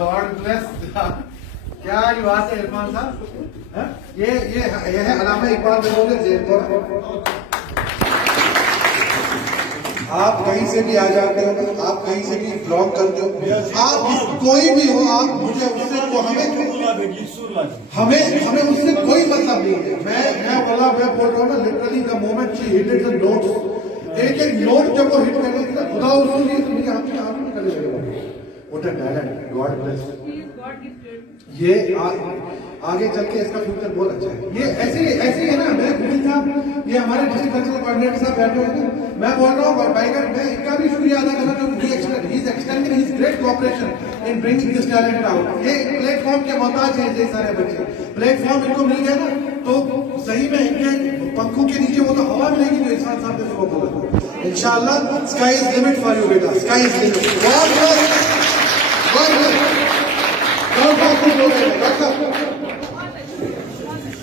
God bless. क्या ये बात है इरफान साहब? ये है अलामा इकबाल बोले जेल पर। आप कहीं से भी आ जाते हो, आप कहीं से भी ब्लॉग करते हो, आप कोई भी हो, आप मुझे उससे हमें उससे कोई मतलब नहीं है। मैं बोल रहा हूँ ना, literally the moment she hit the notes, एक नोट जब वो हिट करने की ना, खुदा उसको लिए तो मुझे आपने आप नहीं कर what a talent, God bless. ये आगे चल के इसका फ्यूचर बहुत अच्छा है। ये ऐसे ही है ना। मैं खुद था, ये हमारे डिस्ट्रिक्ट कल्चरल कोऑर्डिनेटर साहब बैठे हुए थे, मैं बोल रहा हूँ टाइगर, मैं इनका भी शुक्रिया अदा करना चाहूँ, he is extending his great cooperation in bringing this talent out. ये प्लेटफॉर्म के मोहताज हैं ये सारे बच्चे, प्लेटफॉर्म इनको मिल गया ना तो सही में इनके पंखों के नीचे वो तो हवा मिलेगी जो इंसान साहब ने सुबह बोला। इंशाल्लाह sky is limit for you बेटा, स्काई इज लिमिट।